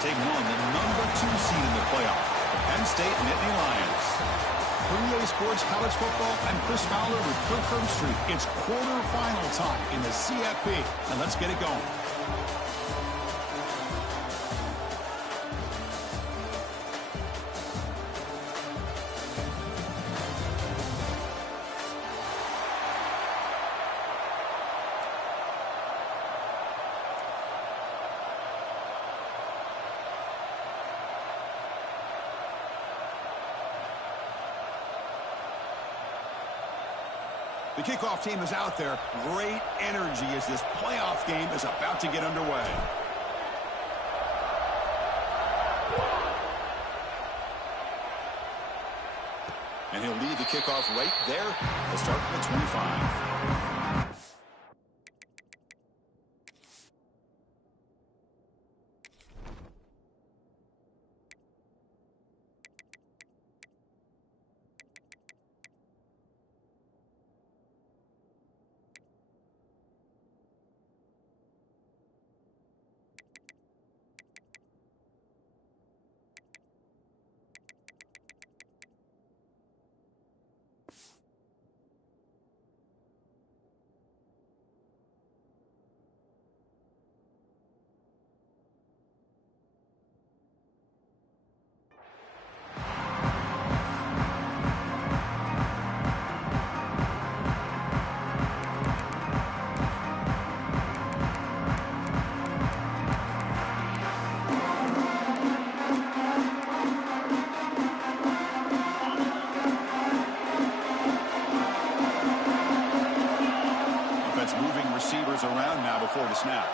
taking on the #2 seed in the playoff, the Penn State Nittany Lions. For EA Sports College Football, I'm Chris Fowler with Kirk Herbstreit. It's quarterfinal time in the CFB, and let's get it going. The kickoff team is out there. Great energy as this playoff game is about to get underway. And he'll lead the kickoff right there. He'll start from the 25. Moving receivers around now before the snap.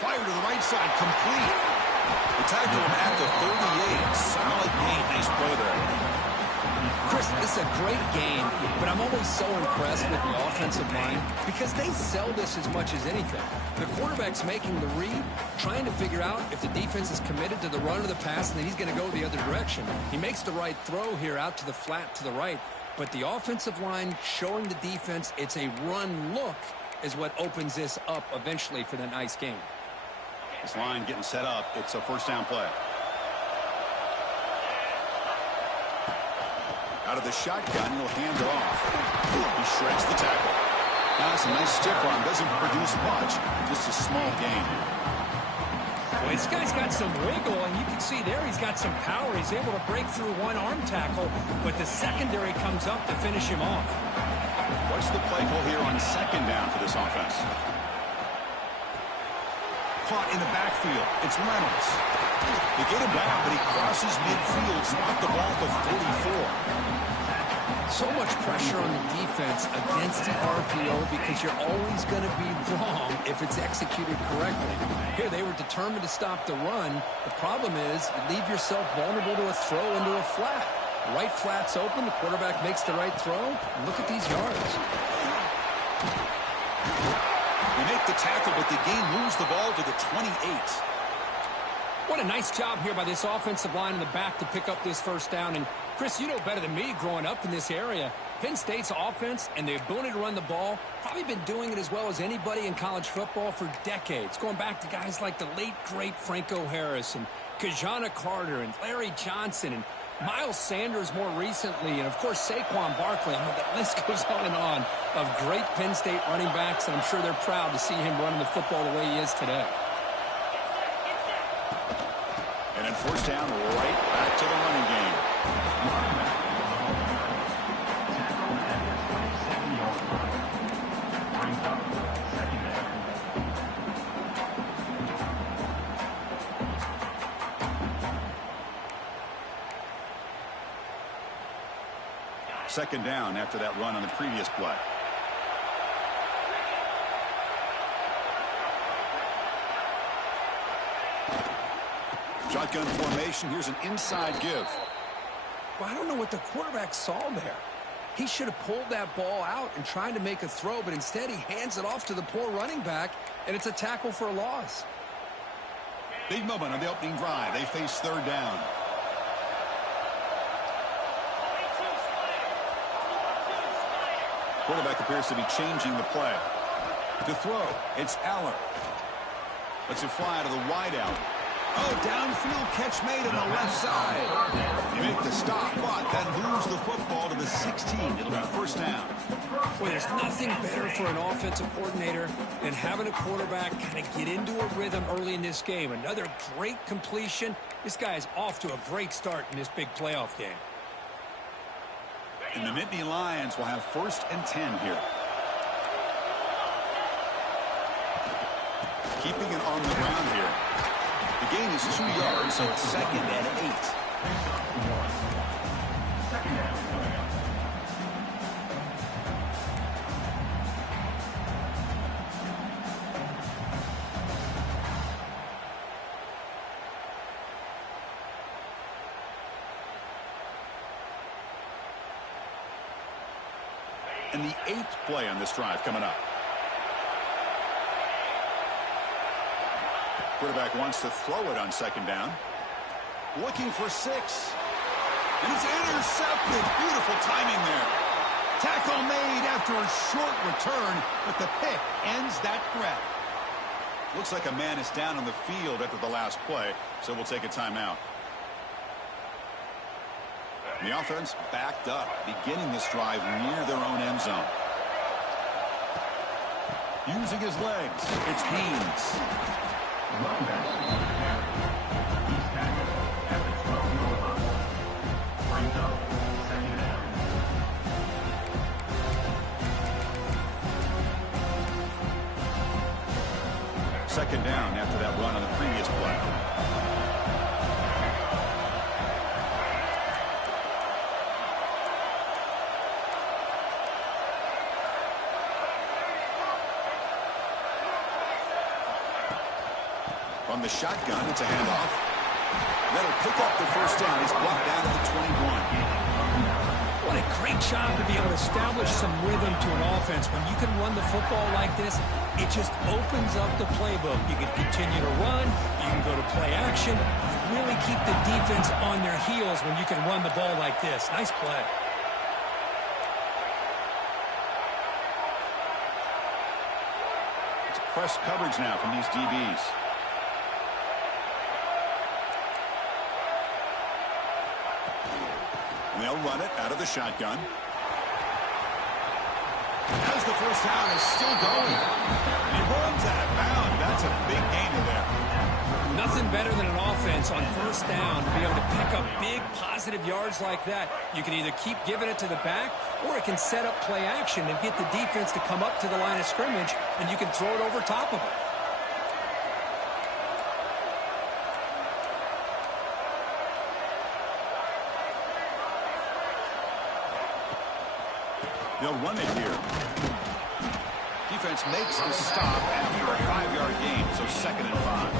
Fire to the right side, complete. The tackle him at the 38. Solid game. Nice play there. Chris, this is a great game, but I'm always so impressed with the offensive line because they sell this as much as anything. The quarterback's making the read, trying to figure out if the defense is committed to the run or the pass, and then he's going to go the other direction. He makes the right throw here out to the flat to the right. But the offensive line showing the defense it's a run look is what opens this up eventually for the nice game. This line getting set up. It's a first down play. Out of the shotgun, he'll hand it off. He shreds the tackle. That's a nice stiff arm. Doesn't produce much. Just a small gain. Well, this guy's got some wiggle, and you can see there he's got some power. He's able to break through one arm tackle, but the secondary comes up to finish him off. What's the play call here on second down for this offense? Caught in the backfield. It's Reynolds. They get him down, but he crosses midfield. Spot the ball to 44. So much pressure on the defense against the RPO because you're always going to be wrong if it's executed correctly. Here, they were determined to stop the run. The problem is you leave yourself vulnerable to a throw into a flat. The right flat's open. The quarterback makes the right throw. Look at these yards. They make the tackle, but the game moves the ball to the 28. What a nice job here by this offensive line in the back to pick up this first down. And Chris, you know better than me growing up in this area, Penn State's offense and the ability to run the ball, probably been doing it as well as anybody in college football for decades, going back to guys like the late, great Franco Harris and Kajana Carter and Larry Johnson and Miles Sanders more recently, and, of course, Saquon Barkley. I mean, the list goes on of great Penn State running backs, and I'm sure they're proud to see him running the football the way he is today. And then first down, right back to the running game. Second down after that run on the previous play. Shotgun formation. Here's an inside give. Well, I don't know what the quarterback saw there. He should have pulled that ball out and tried to make a throw, but instead he hands it off to the poor running back, and it's a tackle for a loss. Big moment on the opening drive. They face third down. Quarterback appears to be changing the play. To throw, it's Aller. Lets it fly to the wideout. Oh, downfield catch made on the left side. You make the stop, but that moves the football to the 16. It'll be first down. Well, there's nothing better for an offensive coordinator than having a quarterback kind of get into a rhythm early in this game. Another great completion. This guy is off to a great start in this big playoff game. And the Nittany Lions will have 1st and 10 here. Keeping it on the ground here. The gain is 2 yards, so it's 2nd and 8. And the 8th play on this drive coming up. Quarterback wants to throw it on 2nd down. Looking for 6. And it's intercepted. Beautiful timing there. Tackle made after a short return, but the pick ends that threat. Looks like a man is down on the field after the last play, so we'll take a timeout. And the offense backed up, beginning this drive near their own end zone. Using his legs, it's Haynes. Second down after that run on the previous play. On the shotgun, it's a handoff. That'll pick up the first down. He's blocked down to the 21. What a great job to be able to establish some rhythm to an offense. When you can run the football like this, it just opens up the playbook. You can continue to run. You can go to play action. You really keep the defense on their heels when you can run the ball like this. Nice play. It's press coverage now from these DBs. And they'll run it out of the shotgun. As the first down is still going. He runs out of bounds. That's a big gainer there. Nothing better than an offense on first down to be able to pick up big positive yards like that. You can either keep giving it to the back, or it can set up play action and get the defense to come up to the line of scrimmage, and you can throw it over top of it. They'll run it here. Defense makes the stop after a 5-yard gain, so 2nd and 5.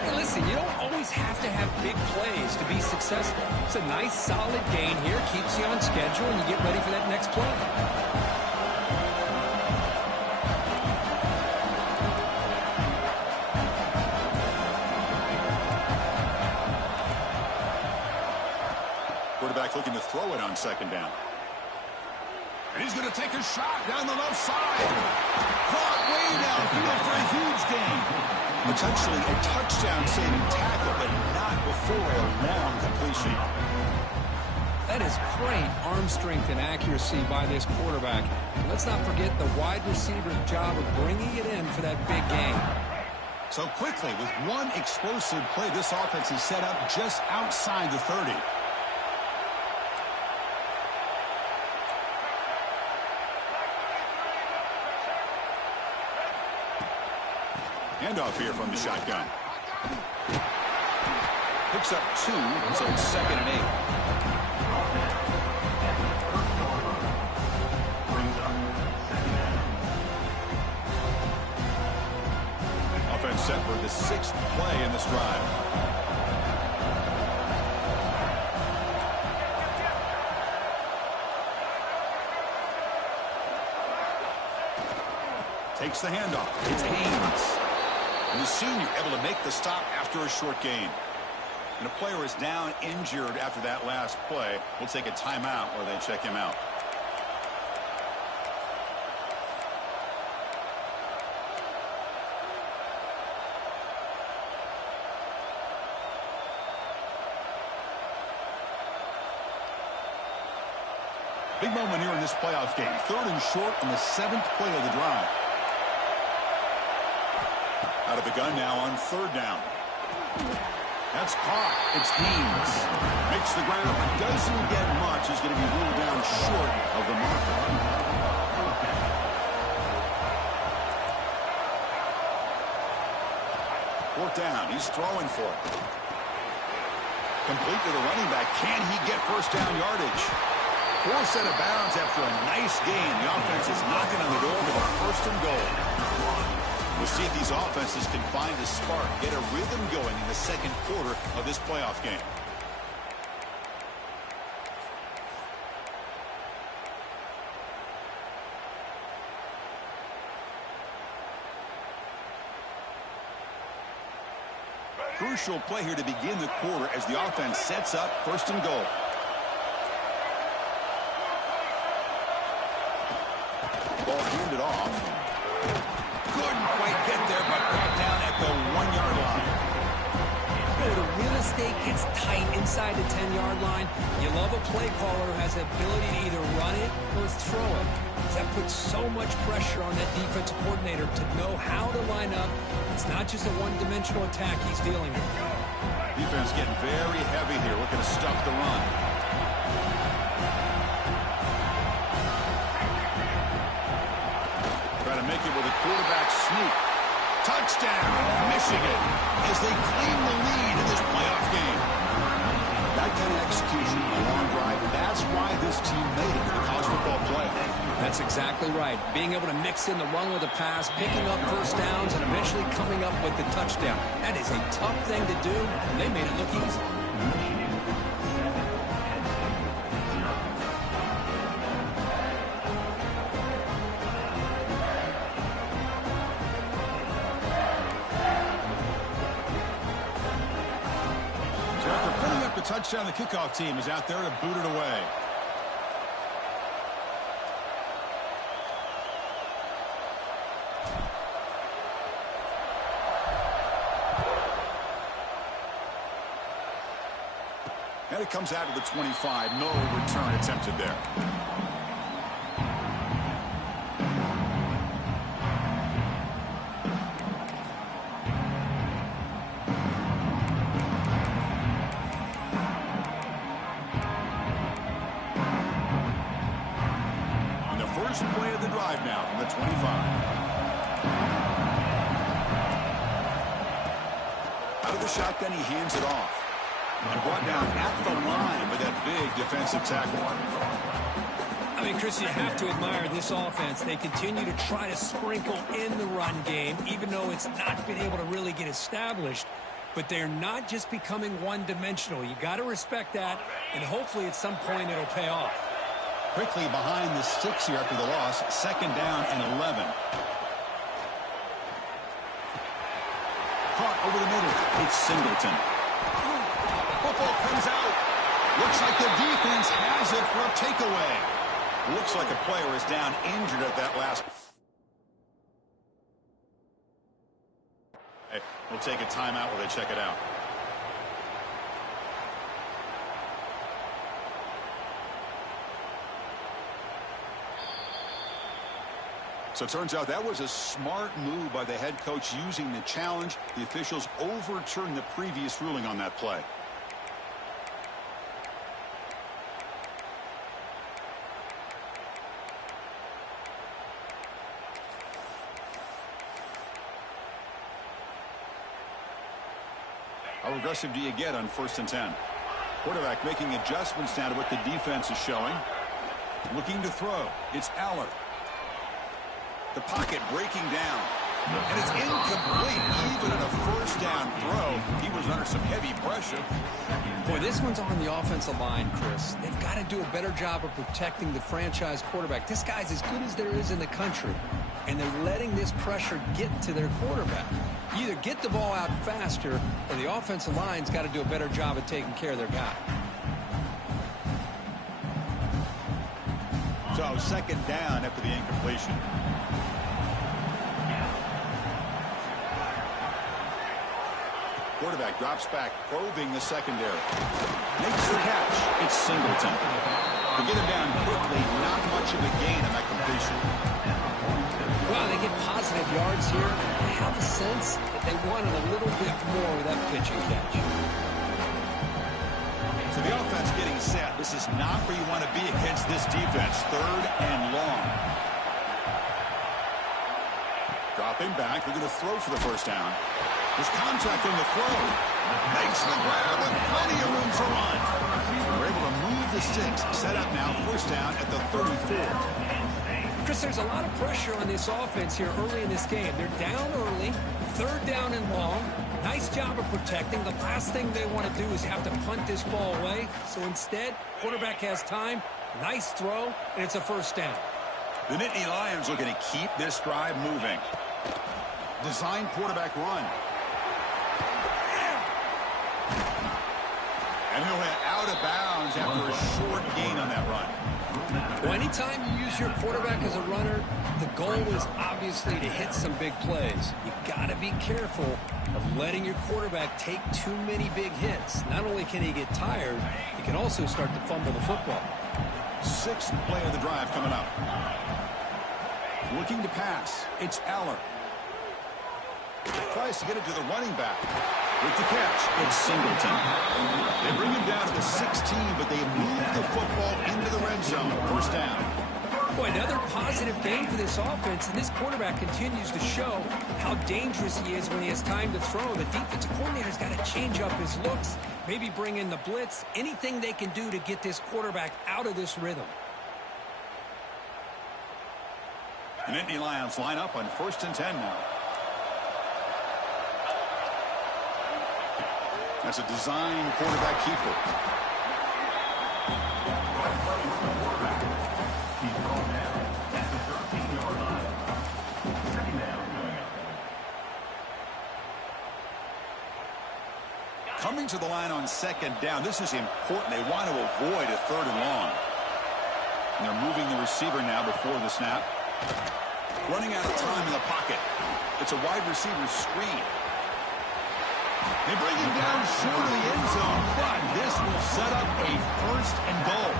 Hey, listen, you don't always have to have big plays to be successful. It's a nice, solid gain here, keeps you on schedule, and you get ready for that next play. Quarterback looking to throw it on 2nd down. And he's going to take a shot down the left side. Caught way downfield for a huge gain. Potentially a touchdown-saving tackle, but not before a long completion. That is great arm strength and accuracy by this quarterback. Let's not forget the wide receiver's job of bringing it in for that big gain. So quickly, with one explosive play, this offense is set up just outside the 30. Handoff here from the shotgun. Picks up 2, so it's 2nd and 8. Offense set for the 6th play in this drive. Takes the handoff. It's Haynes. And the senior able to make the stop after a short gain. And a player is down injured after that last play. We'll take a timeout or they check him out. Big moment here in this playoff game. 3rd and short on the 7th play of the drive. Out of the gun now on 3rd down. That's caught. It's Haynes. Makes the ground, but doesn't get much. He's going to be ruled down short of the marker. 4th down. He's throwing for it. Complete to the running back. Can he get first down yardage? 4th set of bounds after a nice gain. The offense is knocking on the door with a 1st and goal. We'll see if these offenses can find a spark, get a rhythm going in the 2nd quarter of this playoff game. Crucial play here to begin the quarter as the offense sets up 1st and goal. Ball handed off. Couldn't quite get there, but brought down at the 1-yard line. The real estate gets tight inside the 10-yard line. You love a play caller who has the ability to either run it or throw it. That puts so much pressure on that defensive coordinator to know how to line up. It's not just a one-dimensional attack he's dealing with. Defense getting very heavy here, looking to stuff the run. Try to make it with a quarterback sneak. Touchdown, Michigan, as they claim the lead in this playoff game. That kind of execution, a long drive, that's why this team made it to the college football playoff. That's exactly right. Being able to mix in the run with the pass, picking up first downs, and eventually coming up with the touchdown. That is a tough thing to do, and they made it look easy. So after putting up the touchdown, the kickoff team is out there to boot it away. And it comes out of the 25. No return attempted there. On the first play of the drive now from the 25. Out of the shotgun, he hands it off. And brought down at the line with that big defensive tackle. I mean, Chris, you have to admire this offense. They continue to try to sprinkle in the run game, even though it's not been able to really get established. But they're not just becoming one-dimensional. You got to respect that, and hopefully at some point it'll pay off. Quickly behind the sticks here after the loss. 2nd down and 11. Caught over the middle. It's Singleton. Football comes out. Looks like the defense has it for a takeaway. Looks like a player is down injured at that last. Hey, we'll take a timeout while they check it out. So it turns out that was a smart move by the head coach using the challenge. The officials overturned the previous ruling on that play. How aggressive do you get on 1st and 10? Quarterback making adjustments down to what the defense is showing. Looking to throw. It's Aller. The pocket breaking down. And it's incomplete. Even in a 1st down throw, he was under some heavy pressure. Boy, this one's on the offensive line, Chris. They've got to do a better job of protecting the franchise quarterback. This guy's as good as there is in the country. And they're letting this pressure get to their quarterback. You either get the ball out faster, or the offensive line's got to do a better job of taking care of their guy. So 2nd down after the incompletion. Quarterback drops back, probing the secondary. Makes the catch. It's Singleton. To get him down quickly, not much of a gain on that completion. Well, they get positive yards here. I have a sense that they wanted a little bit more with that pitch and catch. So the offense getting set. This is not where you want to be against this defense. 3rd and long. Dropping back. They're going to throw for the first down. There's contact on the throw. Makes the grab with plenty of room to run. We're able to move the sticks. Set up now. First down at the 34. Chris, there's a lot of pressure on this offense here early in this game. They're down early. 3rd down and long. Nice job of protecting. The last thing they want to do is have to punt this ball away. So instead, quarterback has time. Nice throw, and it's a first down. The Nittany Lions looking to keep this drive moving. Design quarterback run. And he'll head out of bounds after a short gain on that run. Well, anytime you use your quarterback as a runner, the goal is obviously to hit some big plays. You got to be careful of letting your quarterback take too many big hits. Not only can he get tired, he can also start to fumble the football. 6th play of the drive coming up. Looking to pass. It's Aller. Tries to get it to the running back. With the catch, it's Singleton. They bring him down to the 16, but they move the football into the red zone. First down. Boy, another positive game for this offense, and this quarterback continues to show how dangerous he is when he has time to throw. The defensive coordinator's got to change up his looks, maybe bring in the blitz, anything they can do to get this quarterback out of this rhythm. The Nittany Lions line up on 1st and 10 now. That's a design quarterback keeper. Coming to the line on 2nd down. This is important. They want to avoid a 3rd and long. And they're moving the receiver now before the snap. Running out of time in the pocket. It's a wide receiver screen. They bring him down short of the end zone, but this will set up a 1st and goal.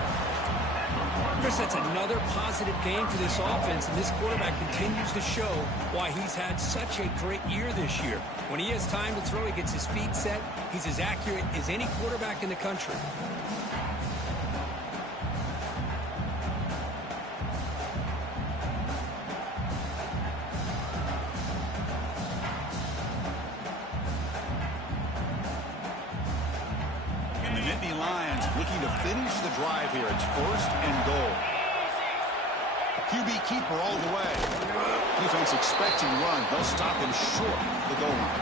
Chris, that's another positive game for this offense, and this quarterback continues to show why he's had such a great year this year. When he has time to throw, he gets his feet set. He's as accurate as any quarterback in the country. Looking to finish the drive here. It's 1st and goal. QB keeper all the way. Defense expecting run. They'll stop him short of the goal line.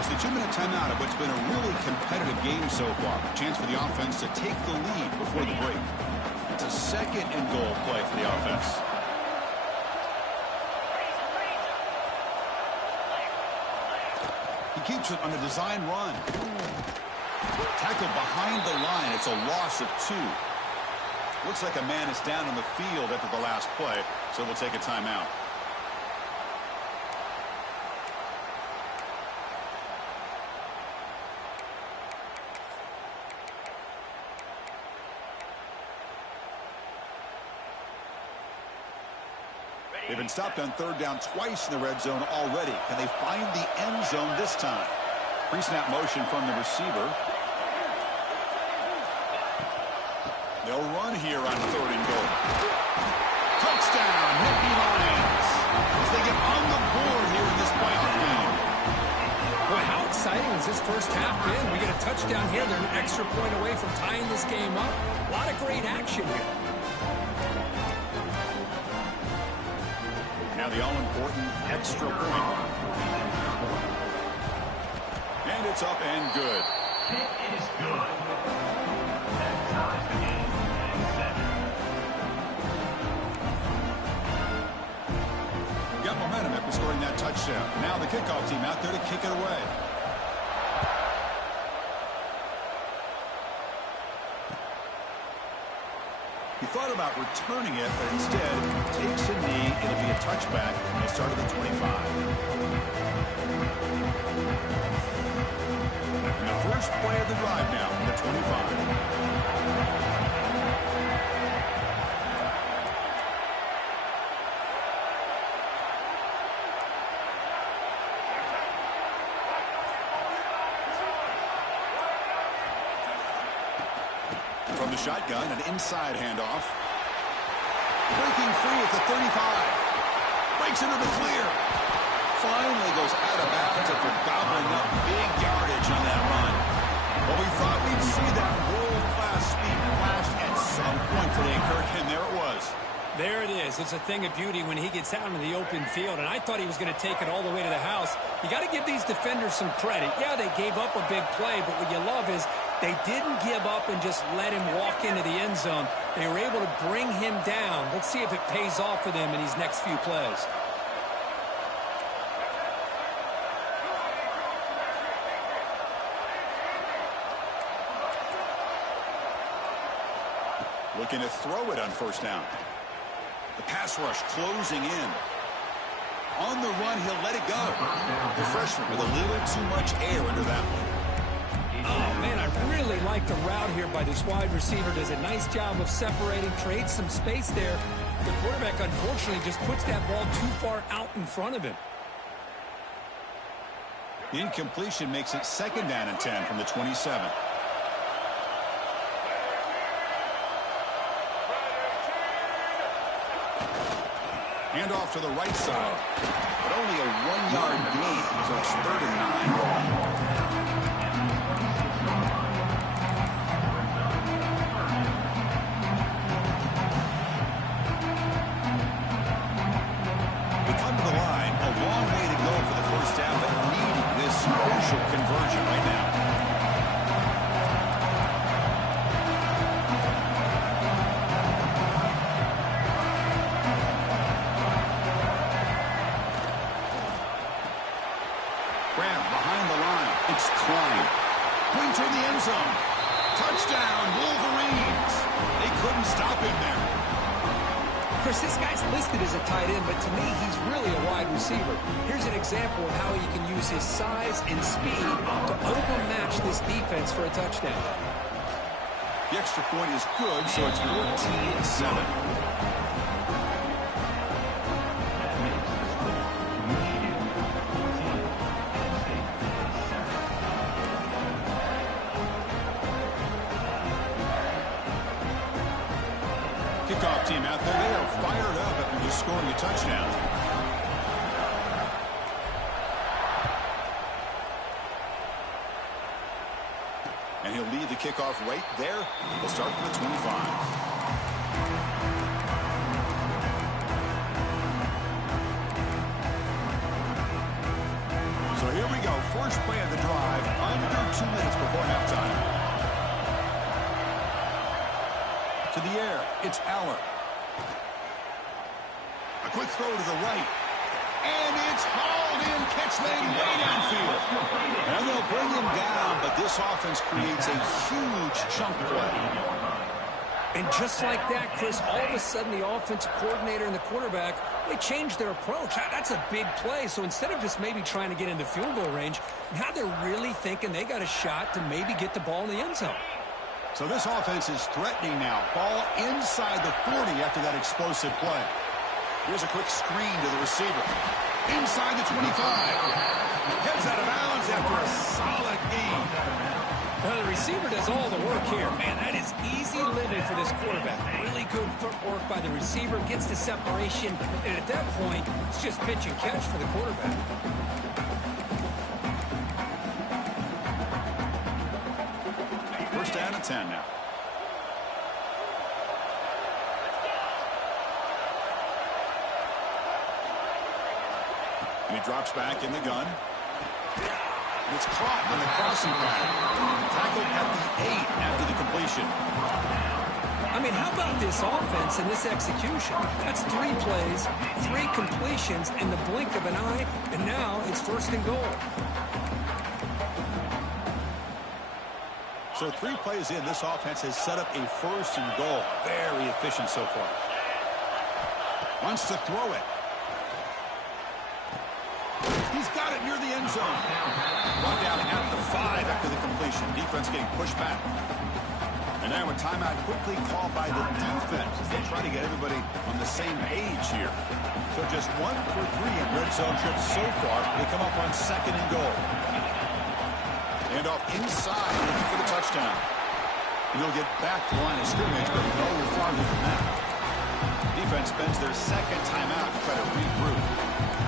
It's the 2-minute timeout of what's been a really competitive game so far. Chance for the offense to take the lead before the break. It's a 2nd and goal play for the offense. He keeps it on a design run. Tackled behind the line. It's a loss of 2. Looks like a man is down on the field after the last play, so we'll take a timeout. They've been stopped on 3rd down twice in the red zone already. Can they find the end zone this time? Pre-snap motion from the receiver. They'll run here on 3rd and goal. Touchdown, Nittany Lions, as they get on the board here in this playoff game. Boy, how exciting has this first half been? We get a touchdown here. They're an extra point away from tying this game up. A lot of great action here. Now the all-important extra point. And it's up and good. It is good. That ties the game at 7. Got momentum after scoring that touchdown. Now the kickoff team out there to kick it away. He thought about returning it, but instead takes a knee. It'll be a touchback. They'll start at the 25. And the first play of the drive now from the 25. From the shotgun, an inside handoff. Breaking free at the 35. Breaks into the clear. Finally goes out of bounds after gobbling up big yardage on that run. Well, we thought we'd see that world-class speed flash at some point today, Kirk, and there it was. There it is. It's a thing of beauty when he gets out into the open field, and I thought he was going to take it all the way to the house. You got to give these defenders some credit. Yeah, they gave up a big play, but what you love is they didn't give up and just let him walk into the end zone. They were able to bring him down. Let's see if it pays off for them in these next few plays. Looking to throw it on first down. The pass rush closing in. On the run, he'll let it go. The freshman with a little too much air under that one. Oh, man, I really like the route here by this wide receiver. Does a nice job of separating, creates some space there. The quarterback, unfortunately, just puts that ball too far out in front of him. The incompletion makes it 2nd down and 10 from the 27. Hand off to the right side, but only a 1-yard gain, so it's 3rd and 9. We come to the line, a long way to go for the first down, but needing this crucial conversion right now. Going toward the end zone. Touchdown, Wolverines. They couldn't stop him there. Chris, this guy's listed as a tight end, but to me, he's really a wide receiver. Here's an example of how he can use his size and speed to overmatch this defense for a touchdown. The extra point is good, so it's 14-7. Kickoff team out there. They are fired up after just scoring a touchdown. And he'll lead the kickoff right there. He'll start from the 25. So here we go. First play of the drive. Under 2 minutes before halftime. To the air, it's Aller. A quick throw to the right. And it's hauled in, catch made way downfield. And they'll bring him down, but this offense creates a huge chunk play. And just like that, Chris, all of a sudden the offensive coordinator and the quarterback, they changed their approach. That's a big play. So instead of just maybe trying to get into field goal range, now they're really thinking they got a shot to maybe get the ball in the end zone. So this offense is threatening now. Ball inside the 40 after that explosive play. Here's a quick screen to the receiver. Inside the 25. Heads out of bounds after a solid gain. Well, the receiver does all the work here. Man, that is easy living for this quarterback. Really good footwork by the receiver. Gets the separation. And at that point, it's just pitch and catch for the quarterback. First down and 10 now. And he drops back in the gun. And it's caught on the crossing pattern. Tackled at the 8 after the completion. I mean, how about this offense and this execution? That's 3 plays, 3 completions in the blink of an eye, and now it's 1st and goal. So 3 plays in, this offense has set up a 1st and goal. Very efficient so far. Wants to throw it. He's got it near the end zone. Brought down at the 5 after the completion. Defense getting pushed back. And now a timeout quickly called by the defense as they try to get everybody on the same page here. So just 1 for 3 in red zone trips so far. They come up on 2nd and goal. And off inside, looking for the touchdown. And he'll get back to the line of scrimmage, but no farther than that. Defense spends their second timeout to try to regroup.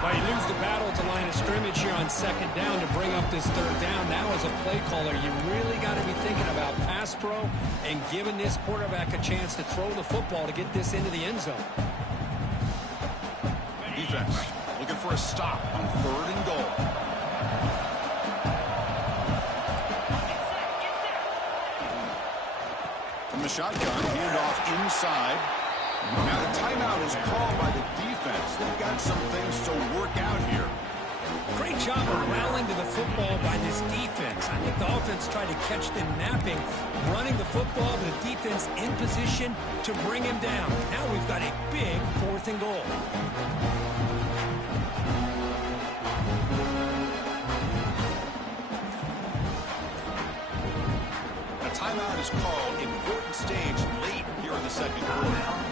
Well, you lose the battle at the line of scrimmage here on second down to bring up this third down. Now as a play caller, you really got to be thinking about pass pro and giving this quarterback a chance to throw the football to get this into the end zone. Defense looking for a stop on 3rd and goal. From the shotgun, handoff inside. Now the timeout is called by the defense. They've got some things to work out here. Great job of rallying to the football by this defense. I think the offense tried to catch them napping, running the football, but the defense in position to bring him down. Now we've got a big 4th and goal. A timeout is called. Important stage late here in the second quarter.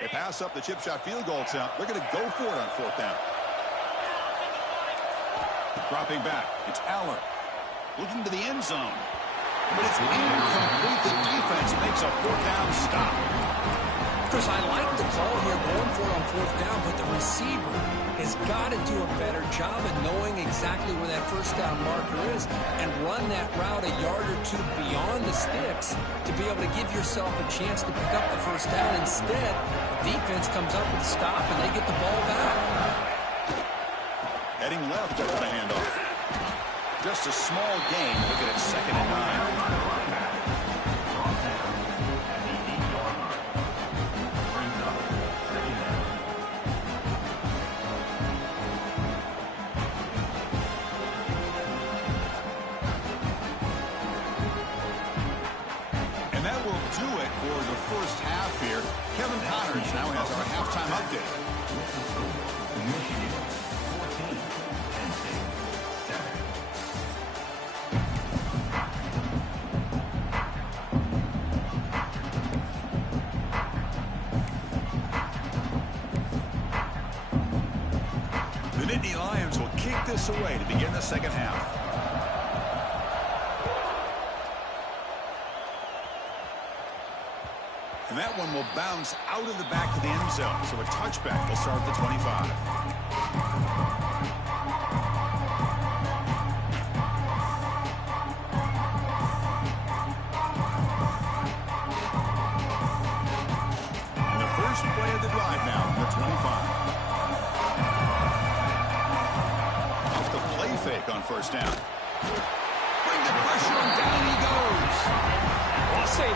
They pass up the chip shot field goal attempt. They're going to go for it on 4th down. Dropping back, it's Aller. Looking to the end zone. But it's incomplete. The defense makes a 4th down stop. Chris, I like the call here going for it on 4th down, but the receiver has got to do a better job of knowing exactly where that 1st down marker is and run that route a yard or two beyond the sticks to be able to give yourself a chance to pick up the 1st down. Instead, the defense comes up with a stop and they get the ball back. Heading left after the handoff. Just a small gain. Look at it, 2nd and 9. And that will do it for the first half here. Kevin Connors now has our halftime update. Michigan 14, Penn State 7. The Nittany Lions will kick this away to begin the second half. And that one will bounce out of the back of the end zone. So a touchback will start at the 25. And the first play of the drive now from the 25. Off the play fake on 1st down. Bring the pressure and down he goes. I'll say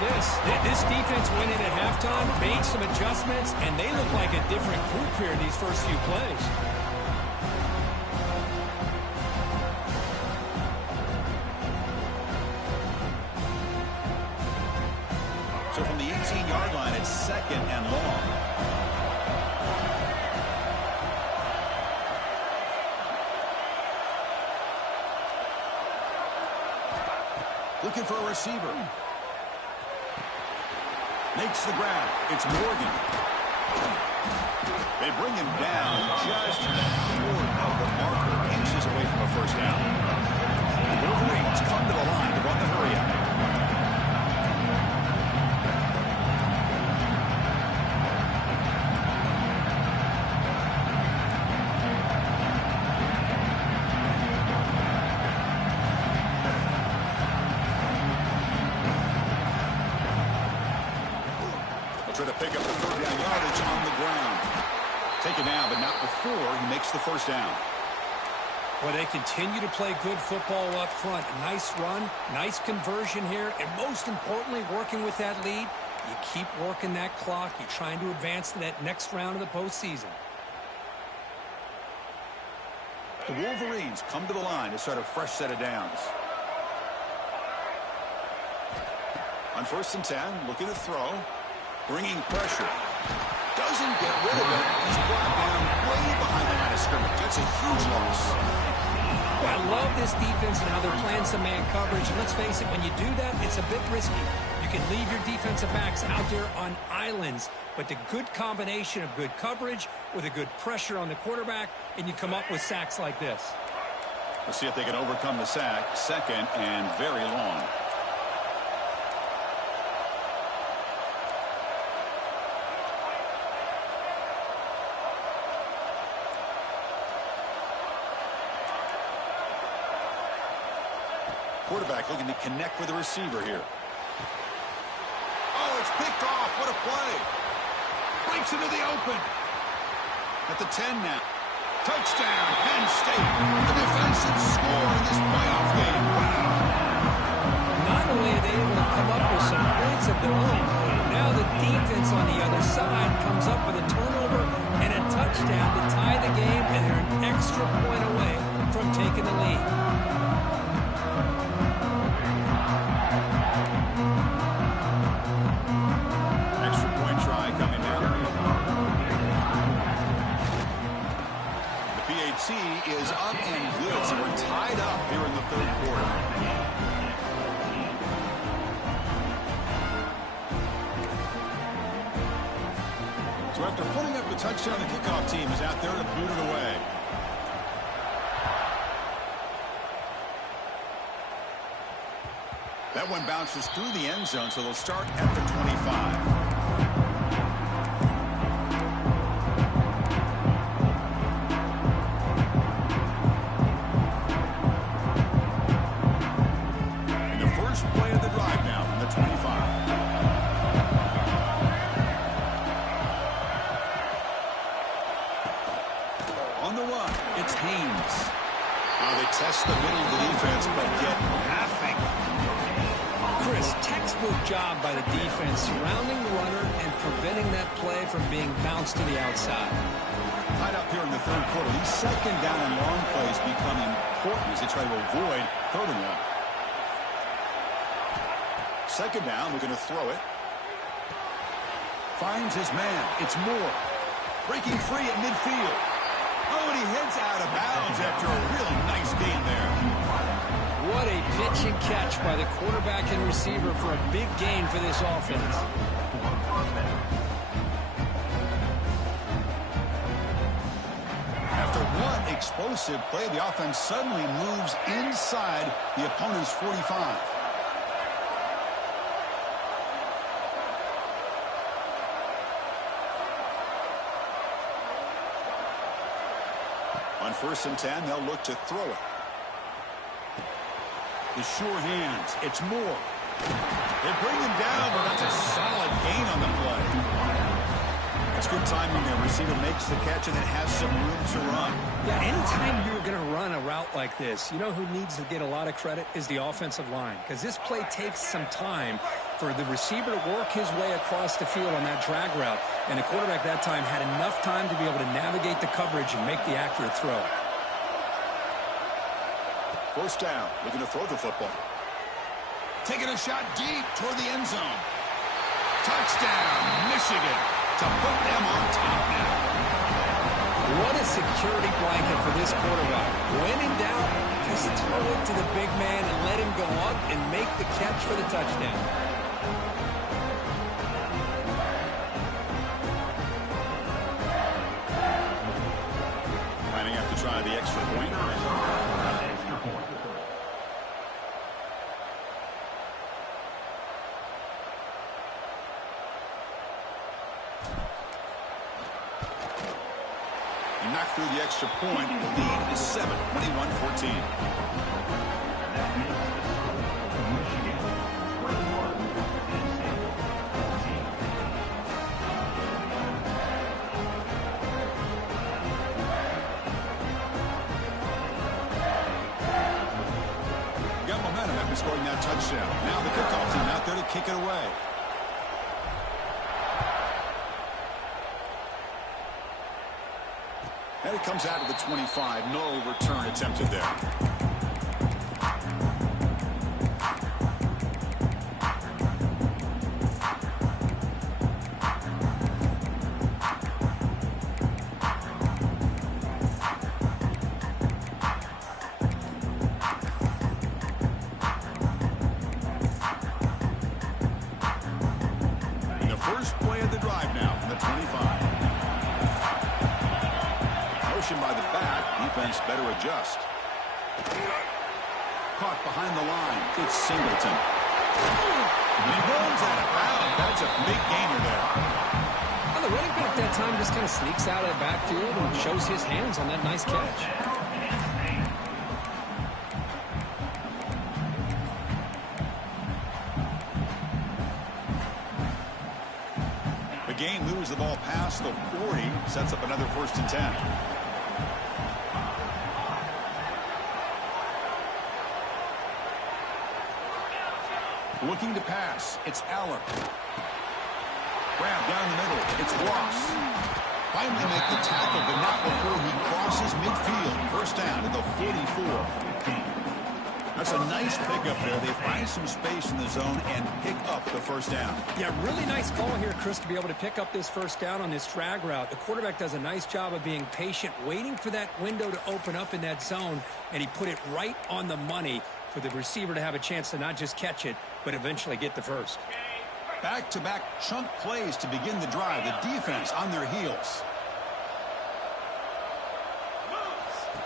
this defense went in at halftime, made some adjustments, and they look like a different group here in these first few plays. So from the 18-yard line, it's 2nd and long. Looking for a receiver. Makes the grab. It's Morgan. They bring him down just short of the marker, inches away from a 1st down. The Wolverines come to the line to run the hurry-up. Try to pick up the 3rd down yardage on the ground. Take it down, but not before he makes the 1st down. Well, they continue to play good football up front. A nice run, nice conversion here, and most importantly, working with that lead, you keep working that clock. You're trying to advance to that next round of the postseason. The Wolverines come to the line to start a fresh set of downs. On 1st and 10, looking to throw. Bringing pressure. Doesn't get rid of it. He's brought down way behind the line of scrimmage. That's a huge loss. Well, I love this defense and how they're playing some man coverage. And let's face it, when you do that, it's a bit risky. You can leave your defensive backs out there on islands, but the good combination of good coverage with a good pressure on the quarterback, and you come up with sacks like this. Let's see if they can overcome the sack. Second and very long. Quarterback looking to connect with the receiver here. Oh, it's picked off. What a play. Breaks into the open. At the 10 now. Touchdown, Penn State. The defensive score in this playoff game. Wow. Not only are they able to come up with some points of their own, now the defense on the other side comes up with a turnover and a touchdown to tie the game, and they're an extra point away from taking the lead. Extra point try coming down. The PAT is up and good, so we're tied up here in the third quarter. So after putting up the touchdown, the kickoff team is out there to boot it away. That one bounces through the end zone, so they'll start at the 25. And the first play of the drive now from the 25. On the run, it's Haynes. Now they test the middle of the defense, but get nothing. Chris, textbook job by the defense surrounding the runner and preventing that play from being bounced to the outside. Tied up here in the third quarter. These second down and long plays become important as they try to avoid third and long. Second down, we're going to throw it. Finds his man. It's Moore. Breaking free at midfield. Oh, and he heads out of bounds after a really nice gain there. What a pitch and catch by the quarterback and receiver for a big gain for this offense. After one explosive play, the offense suddenly moves inside the opponent's 45. On 1st and 10, they'll look to throw it. The sure hands. It's Moore. They bring him down, but that's a solid gain on the play. That's good timing there. Receiver makes the catch and then has some room to run. Yeah, anytime you're going to run a route like this, you know who needs to get a lot of credit is the offensive line, because this play takes some time for the receiver to work his way across the field on that drag route, and the quarterback that time had enough time to be able to navigate the coverage and make the accurate throw. First down, looking to throw the football. Taking a shot deep toward the end zone. Touchdown, Michigan, to put them on top now. What a security blanket for this quarterback. When in doubt, just throw it to the big man and let him go up and make the catch for the touchdown. Lining up to try the extra point. Knocked through the extra point. The lead is 7, 21-14. Got momentum after scoring that touchdown. Now the kickoff team out there to kick it away. And it comes out of the 25. No return attempted there. defense better adjust. Caught behind the line. It's Singleton. And he runs out of bounds. That's a big gainer there. Well, the running back that time just kind of sneaks out of the backfield and shows his hands on that nice catch. The game moves the ball past the 40, sets up another 1st and 10. Looking to pass. It's Aller. Grab down the middle. It's Ross. Finally make the tackle, but not before he crosses midfield. 1st down at the 44. That's a nice pickup there. They find some space in the zone and pick up the 1st down. Yeah, really nice call here, Chris, to be able to pick up this 1st down on this drag route. The quarterback does a nice job of being patient, waiting for that window to open up in that zone, and he put it right on the money for the receiver to have a chance to not just catch it, but eventually get the 1st. Back-to-back chunk plays to begin the drive. The defense on their heels.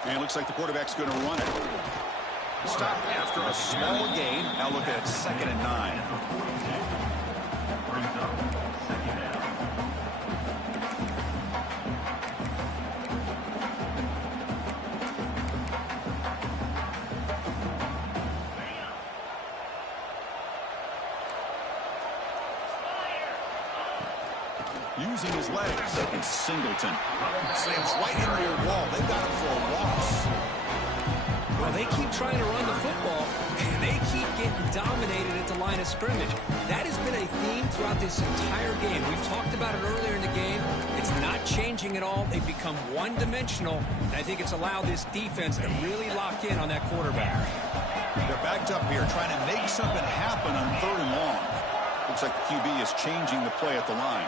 And it looks like the quarterback's going to run it. Stop after a small gain. Now look at 2nd and 9. Using his legs. It's Singleton. Slams right into your wall. They've got him for a loss. Well, they keep trying to run the football, and they keep getting dominated at the line of scrimmage. That has been a theme throughout this entire game. We've talked about it earlier in the game. It's not changing at all. They've become one-dimensional, and I think it's allowed this defense to really lock in on that quarterback. They're backed up here trying to make something happen on 3rd and long. Looks like the QB is changing the play at the line.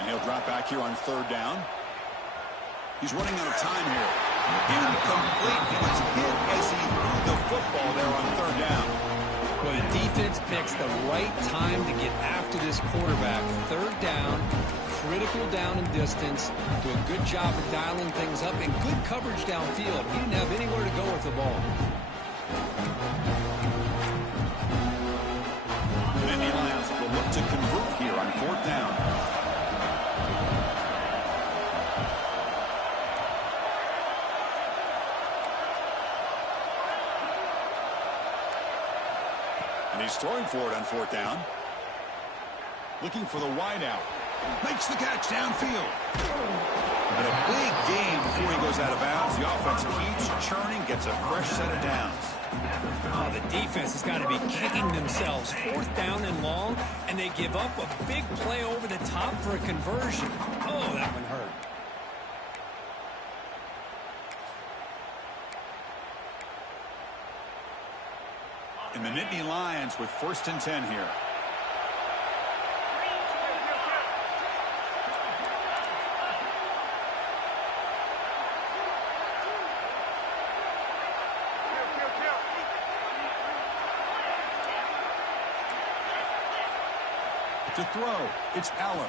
And he'll drop back here on 3rd down. He's running out of time here. Incomplete, and it's hit as he threw the football there on 3rd down. Well, the defense picks the right time to get after this quarterback. 3rd down, critical down and distance. Do a good job of dialing things up and good coverage downfield. He didn't have anywhere to go with the ball. The Nittany Lions will look to convert here on 4th down. And he's throwing for it on 4th down. Looking for the wideout. Makes the catch downfield. And a big gain before he goes out of bounds. The offense keeps churning, gets a fresh set of downs. Oh, the defense has got to be kicking themselves. 4th down and long, and they give up a big play over the top for a conversion. Oh, that one hurt. And the Nittany Lions with 1st and 10 here. To throw, it's Aller.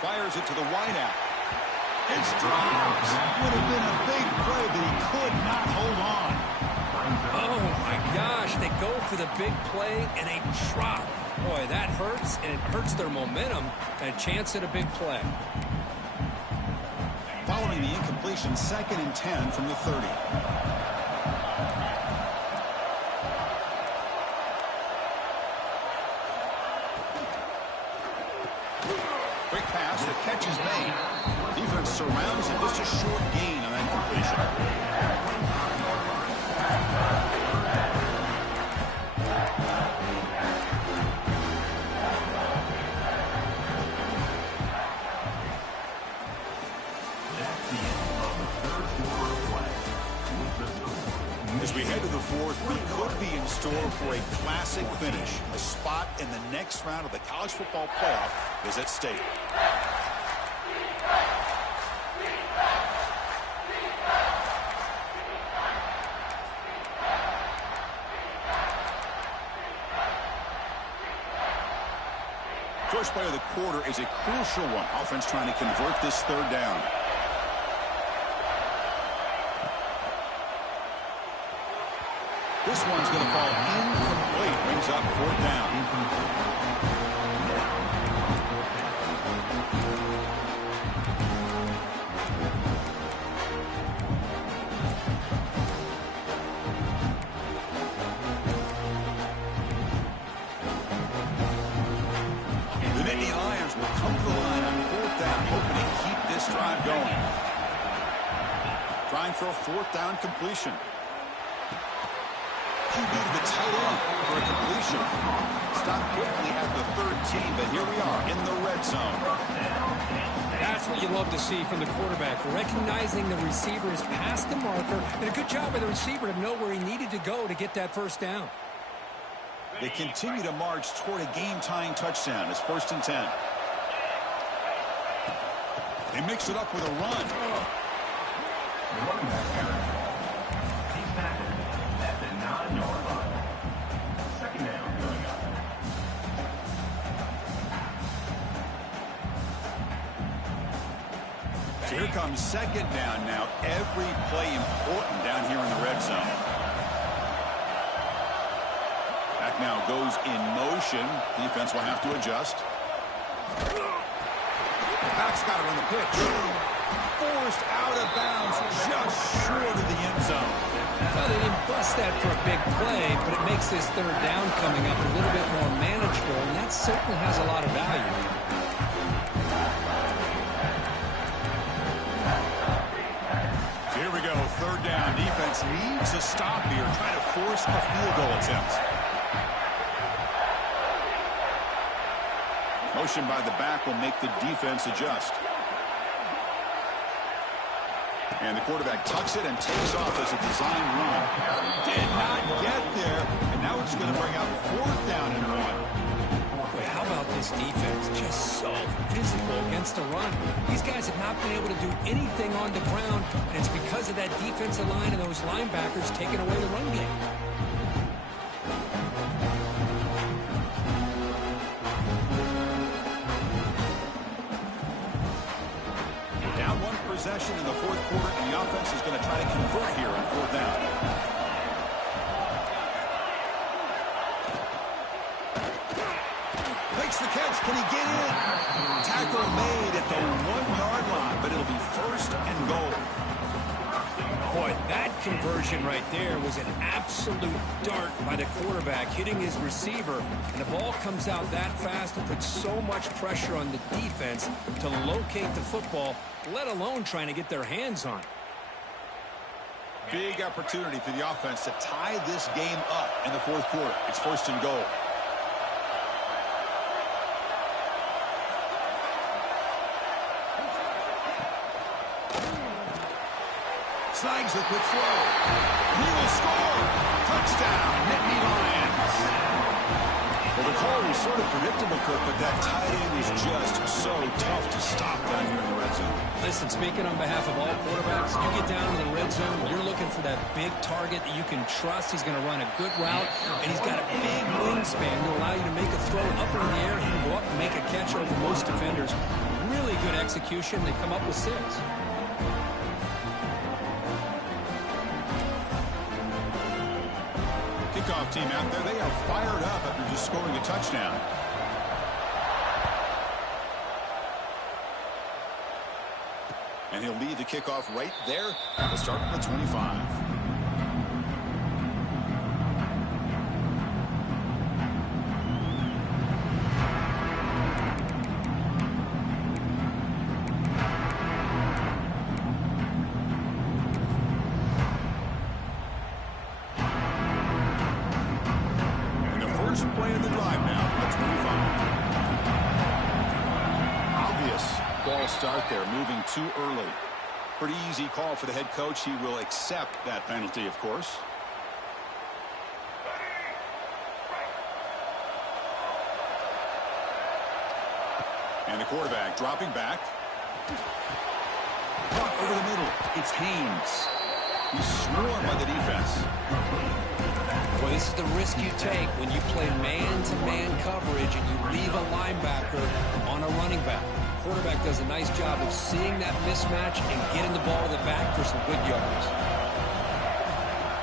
Fires it to the wideout. It's dropped. Would have been a big play, but he could not hold on. Oh, my gosh. They go for the big play, and they drop. Boy, that hurts, and it hurts their momentum and a chance at a big play. Following the incompletion, 2nd and 10 from the 30. Quick pass, the catch is made. Defense surrounds him, just a short gain on that completion. As we head to the 4th, we could be in store for a classic finish. A spot in the next round of the college football playoff is at stake. First play of the quarter is a crucial one. Offense trying to convert this third down. This one's going to fall incomplete. Brings up fourth down. The Nittany Lions will come to the line on fourth down, hoping to keep this drive going. Trying for a fourth down completion. QB to the tight end for a completion. Stopped quickly at the 13, but here we are in the red zone. That's what you love to see from the quarterback, recognizing the receiver is past the marker, and a good job by the receiver to know where he needed to go to get that first down. They continue to march toward a game-tying touchdown. It's 1st and 10. They mix it up with a run. He's tackled at the 9-yard line. Second down coming up. So here comes second down now. Every play important down here in the red zone. Back now goes in motion. Defense will have to adjust. The back's got it on the pitch. Forced out of bounds just short of the end zone. Well, they didn't bust that for a big play, but it makes this third down coming up a little bit more manageable, and that certainly has a lot of value. Here we go, third down. Defense needs a stop here, trying to force a field goal attempt. Motion by the back will make the defense adjust. And the quarterback tucks it and takes off as a design run. Did not get there, and now it's going to bring out fourth down and 1. Boy, how about this defense? Just so physical against the run. These guys have not been able to do anything on the ground, and it's because of that defensive line and those linebackers taking away the run game. Down one possession in the fourth quarter, and the offense is going to try to convert here on fourth down. Makes the catch. Can he get in? Tackle made at the 1-yard line, but it'll be first and goal. Boy, that conversion right there was an absolute dart by the quarterback, hitting his receiver, and the ball comes out that fast and puts so much pressure on the defense to locate the football, let alone trying to get their hands on it. Big opportunity for the offense to tie this game up in the fourth quarter. It's first and goal. Snags the quick throw. He will score. Touchdown, Nittany Lions. Well, the call was sort of predictable, Kirk, but that tight end is just so tough to stop down here in the red zone. Listen, speaking on behalf of all quarterbacks, you get down to the red zone, you're looking for that big target that you can trust. He's going to run a good route, and he's got a big wingspan to allow you to make a throw up in the air. He can go up and make a catch over most defenders. Really good execution. They come up with 6. Kickoff team out there, they are fired up after just scoring a touchdown. And he'll lead the kickoff right there. He'll start from the 25. Play of the drive now at 25. Obvious false start there, moving too early. Pretty easy call for the head coach. He will accept that penalty, of course. And the quarterback dropping back. Caught over the middle. It's Haynes. He's swarmed by the defense. Well, this is the risk you take when you play man-to-man coverage and you leave a linebacker on a running back. Quarterback does a nice job of seeing that mismatch and getting the ball to the back for some good yards.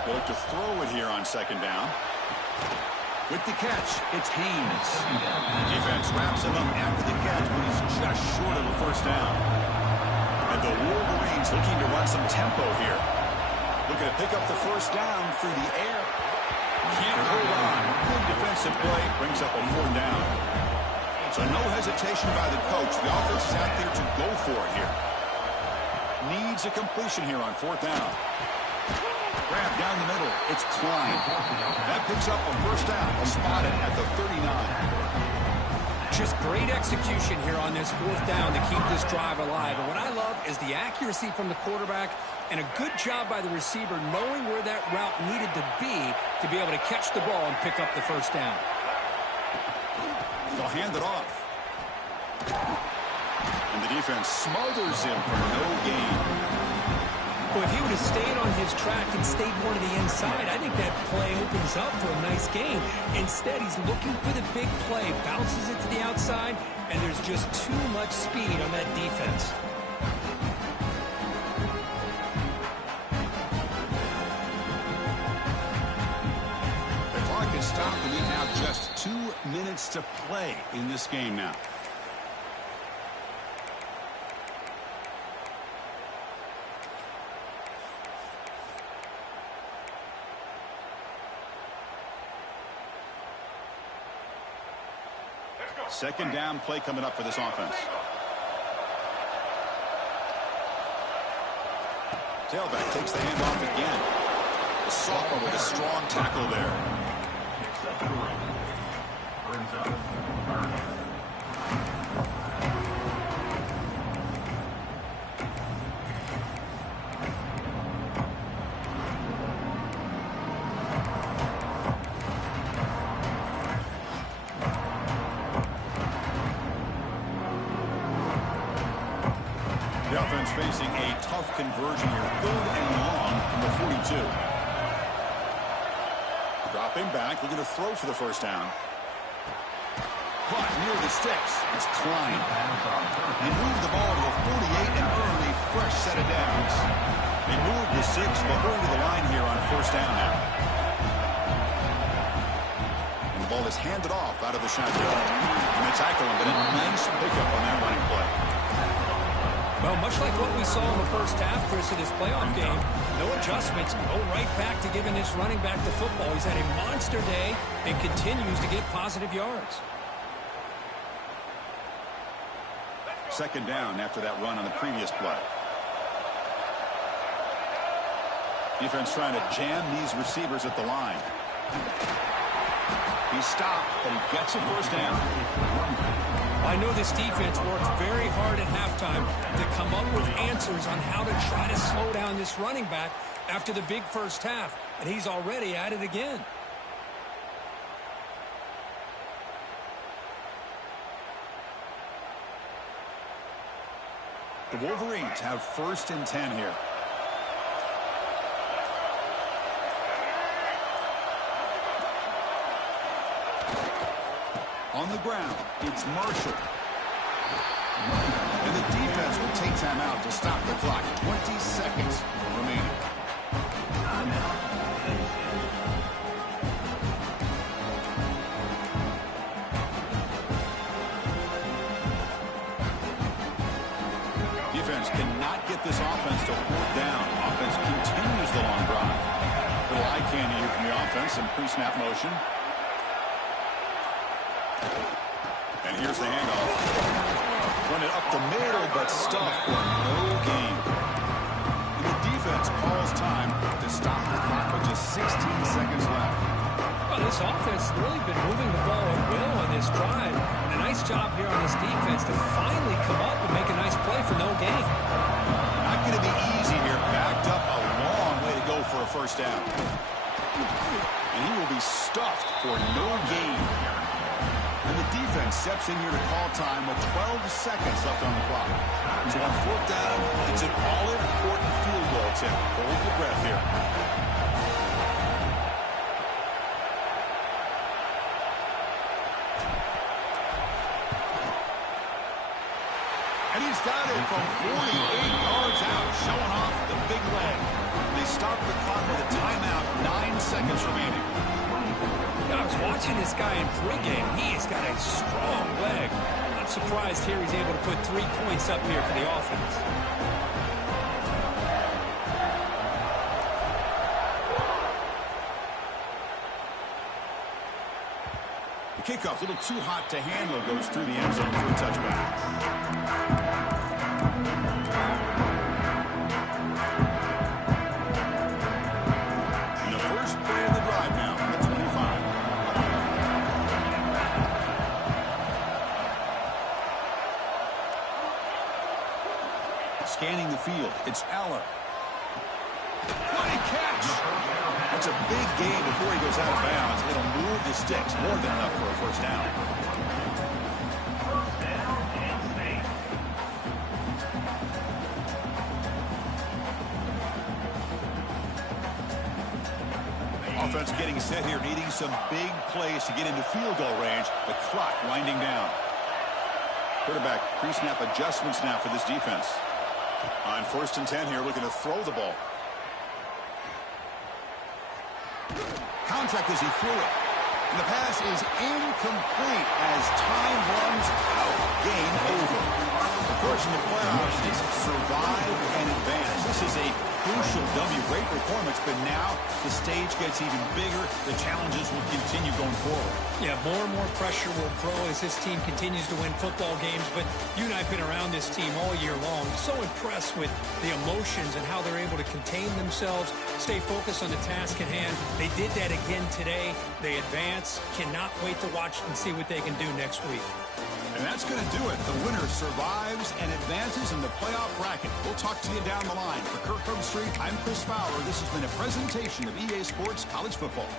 They look to throw it here on second down. With the catch, it's Haynes. Defense wraps him up after the catch, but he's just short of a first down. And the Wolverines looking to run some tempo here. Looking to pick up the first down through the air. Can't hold on. Good defensive play brings up a fourth down. So no hesitation by the coach. The offense is out there to go for it here. Needs a completion here on fourth down. Grab down the middle. It's Klein. That picks up a first down. Spotted at the 39. Just great execution here on this fourth down to keep this drive alive. And what I love is the accuracy from the quarterback and a good job by the receiver knowing where that route needed to be able to catch the ball and pick up the first down. They'll hand it off. And the defense smothers him for no gain. Well, if he would have stayed on his track and stayed more to the inside, I think that play opens up for a nice game. Instead, he's looking for the big play, bounces it to the outside, and there's just too much speed on that defense. The clock is stopped, and we have just 2 minutes to play in this game now. Second down play coming up for this offense. Tailback takes the handoff again. The sophomore with a strong tackle there. Brings up third. The offense facing a tough conversion here. 3rd and long from the 42. Dropping back, looking to throw for the first down. Caught near the sticks. It's Klein. He moved the ball to the 48 and earned a fresh set of downs. They moved the 6, but going to the line here on first down now. And the ball is handed off out of the shotgun. And they tackle him, but a nice pickup on that running play. Well, much like what we saw in the first half, Chris, of this playoff game, no adjustments, go right back to giving this running back the football. He's had a monster day and continues to get positive yards. Second down after that run on the previous play. Defense trying to jam these receivers at the line. He stopped, but he gets a first down. I know this defense worked very hard at halftime to come up with answers on how to try to slow down this running back after the big first half, and he's already at it again. The Wolverines have 1st and 10 here. On the ground, it's Marshall. And the defense will take time out to stop the clock. 20 seconds remaining. Defense cannot get this offense to 4th down. Offense continues the long drive. Little eye candy here from the offense in pre-snap motion. And here's the handoff. Run it up the middle, but stuffed for no gain. And the defense calls time to stop the clock with just 16 seconds left. Well, this offense has really been moving the ball at will on this drive. And a nice job here on this defense to finally come up and make a nice play for no gain. Not going to be easy here. Backed up a long way to go for a first down. And he will be stuffed for no gain. And the defense steps in here to call time with 12 seconds left on the clock. So on 4th down, it's an all-important field goal attempt. Hold your breath here. And he's got it from 48 yards out, showing off the big leg. They stop the clock with a timeout, 9 seconds remaining. I was watching this guy in pregame. He has got a strong leg. Not surprised here he's able to put 3 points up here for the offense. The kickoff, a little too hot to handle, goes through the end zone for a touchback. Scanning the field, it's Aller. What a catch! That's a big gain before he goes out of bounds. It'll move the sticks, more than enough for a first down. First down and State. Offense getting set here, needing some big plays to get into field goal range. The clock winding down. Quarterback pre-snap adjustments now for this defense. On 1st and 10 here, looking to throw the ball. Contact as he threw it. And the pass is incomplete as time runs out. Game over. Of course, in the playoffs, is survive and advance. This is a crucial W. Great performance, but now the stage gets even bigger. The challenges will continue going forward. Yeah, more and more pressure will grow as this team continues to win football games. But you and I have been around this team all year long. So impressed with the emotions and how they're able to contain themselves, stay focused on the task at hand. They did that again today. They advance. Cannot wait to watch and see what they can do next week. And that's going to do it. The winner survives and advances in the playoff bracket. We'll talk to you down the line. For Kirk Street, I'm Chris Fowler. This has been a presentation of EA Sports College Football.